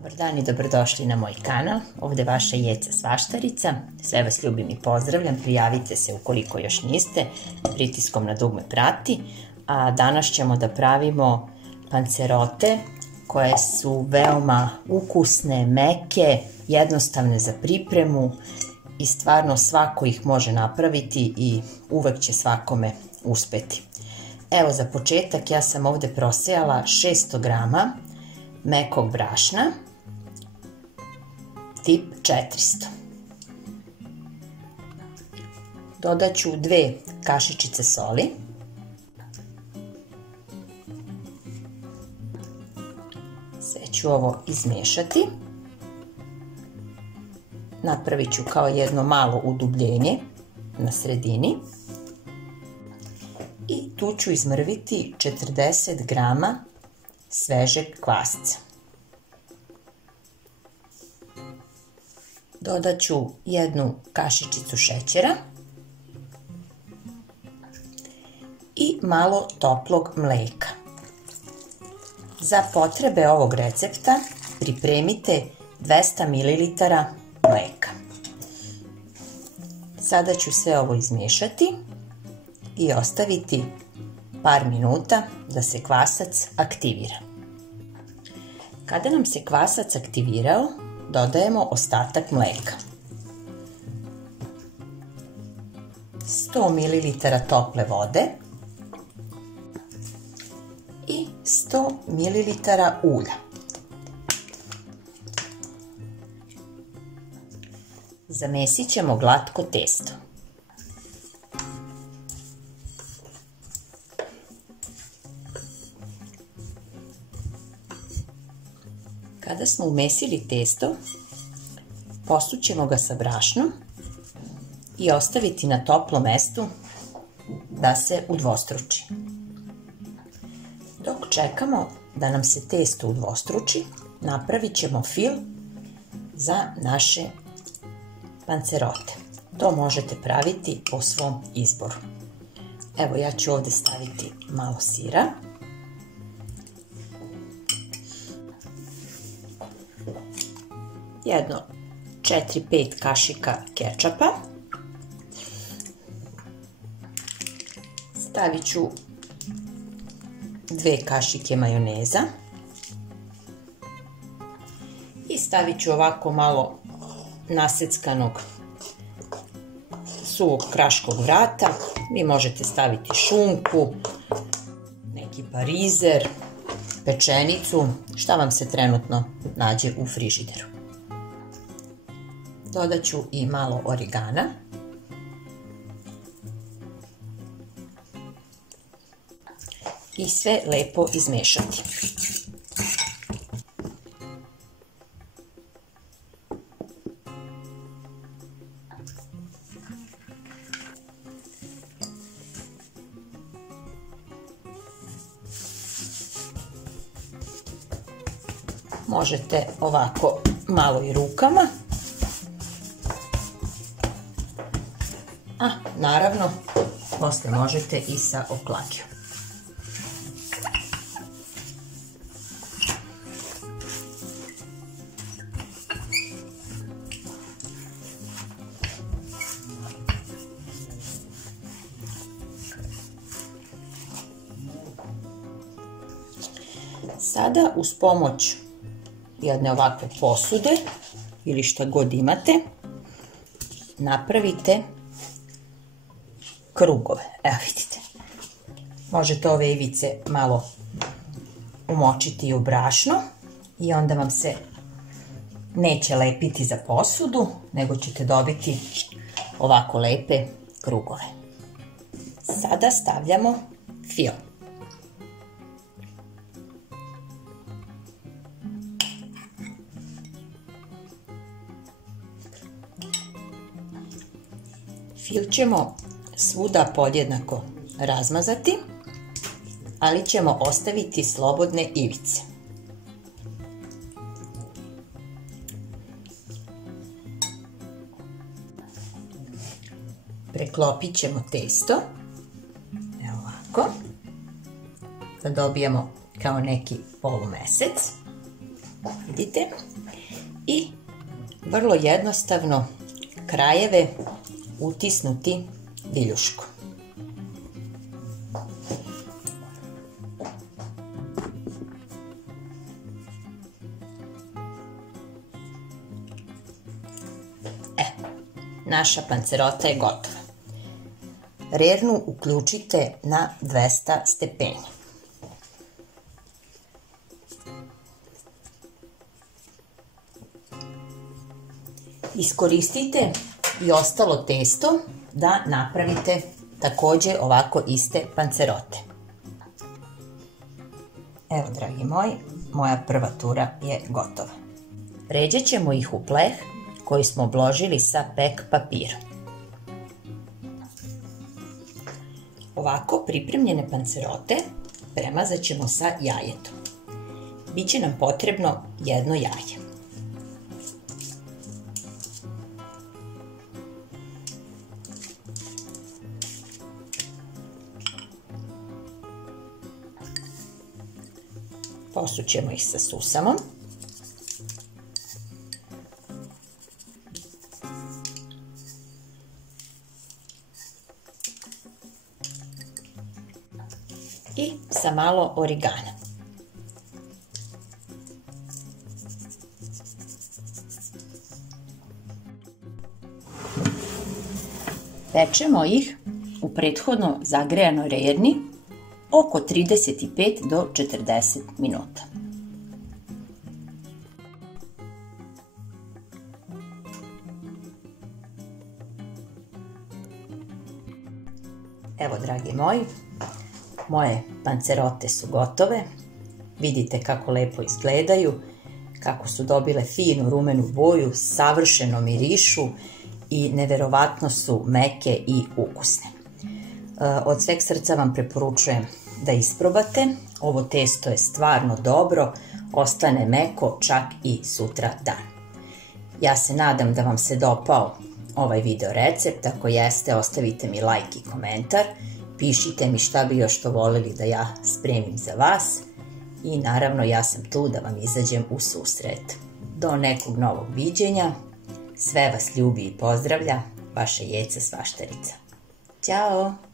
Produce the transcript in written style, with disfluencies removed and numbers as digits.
Dobar dan i dobrodošli na moj kanal. Ovdje je vaša Jeca Svaštarica. Sve vas ljubim i pozdravljam. Prijavite se ukoliko još niste pritiskom na dugme prati. A danas ćemo da pravimo pancerote koje su veoma ukusne, meke, jednostavne za pripremu i stvarno svako ih može napraviti i uvek će svakome uspeti. Evo, za početak ja sam ovdje prosejala 600 grama mekog brašna tip 400. Dodat ću 2 kašičice soli. Sve ću ovo izmiješati. Napravit ću kao jedno malo udubljenje na sredini. I tu ću izmrviti 40 grama svežeg kvasca. Dodat ću 1 kašičicu šećera i malo toplog mlijeka. Za potrebe ovog recepta pripremite 200 ml mlijeka. Sada ću sve ovo izmiješati i ostaviti par minuta da se kvasac aktivira. Kada nam se kvasac aktivirao, dodajemo ostatak mlijeka. 100 ml tople vode i 100 ml ulja. Zamesit ćemo glatko testo. Kada smo umesili testo, posućemo ga sa brašnom i ostaviti na toplom mestu da se udvostruči. Dok čekamo da nam se testo udvostruči, napravit ćemo fil za naše pancerote. To možete praviti po svom izboru. Evo, ja ću ovdje staviti malo sira. Jedno 4-5 kašika kečapa. Stavit ću 2 kašike majoneza. I stavit ću ovako malo naseckanog suvog kraškog vrata. Vi možete staviti šunku, neki parizer, pečenicu, šta vam se trenutno nađe u frižideru. Dodat ću i malo origana. I sve lepo izmešati. Možete ovako malo i rukama. A naravno, poslije možete i sa oklagijom. Sada uz pomoć jedne ovakve posude ili šta god imate, napravite krugove. Evo vidite. Možete ove ivice malo umočiti u brašno i onda vam se neće lepiti za posudu, nego ćete dobiti ovako lepe krugove. Sada stavljamo fil. Fil ćemo svuda podjednako razmazati, ali ćemo ostaviti slobodne ivice. Preklopit ćemo testo, evo ovako, da dobijemo kao neki polumesec. vidite, i vrlo jednostavno krajeve utisnuti viljuškom. Naša pancerota je gotova. Rernu uključite na 200 stepeni. Iskoristite i ostalo testo da napravite također ovako iste pancerote. Evo, dragi moji, moja prva tura je gotova. Ređat ćemo ih u pleh koji smo obložili sa pek papirom. Ovako pripremljene pancerote premazat ćemo sa jajetom. Biće nam potrebno jedno jaje. Posućemo ih sa susamom. I sa malo origana. Pečemo ih u prethodno zagrejanoj rerni oko 35 do 40 minuta. Evo, dragi moji, moje pancerote su gotove. Vidite kako lepo izgledaju, kako su dobile finu rumenu boju, savršeno mirišu i neverovatno su meke i ukusne. Od sveg srca vam preporučujem da isprobate. Ovo testo je stvarno dobro, ostane meko čak i sutra dan. Ja se nadam da vam se dopao ovaj video recept. Ako jeste, ostavite mi like i komentar. Pišite mi šta bi još to voljeli da ja spremim za vas. I naravno, ja sam tu da vam izađem u susret. Do nekog novog viđenja. Sve vas ljubi i pozdravlja vaša Jeca Svaštarica. Ćao!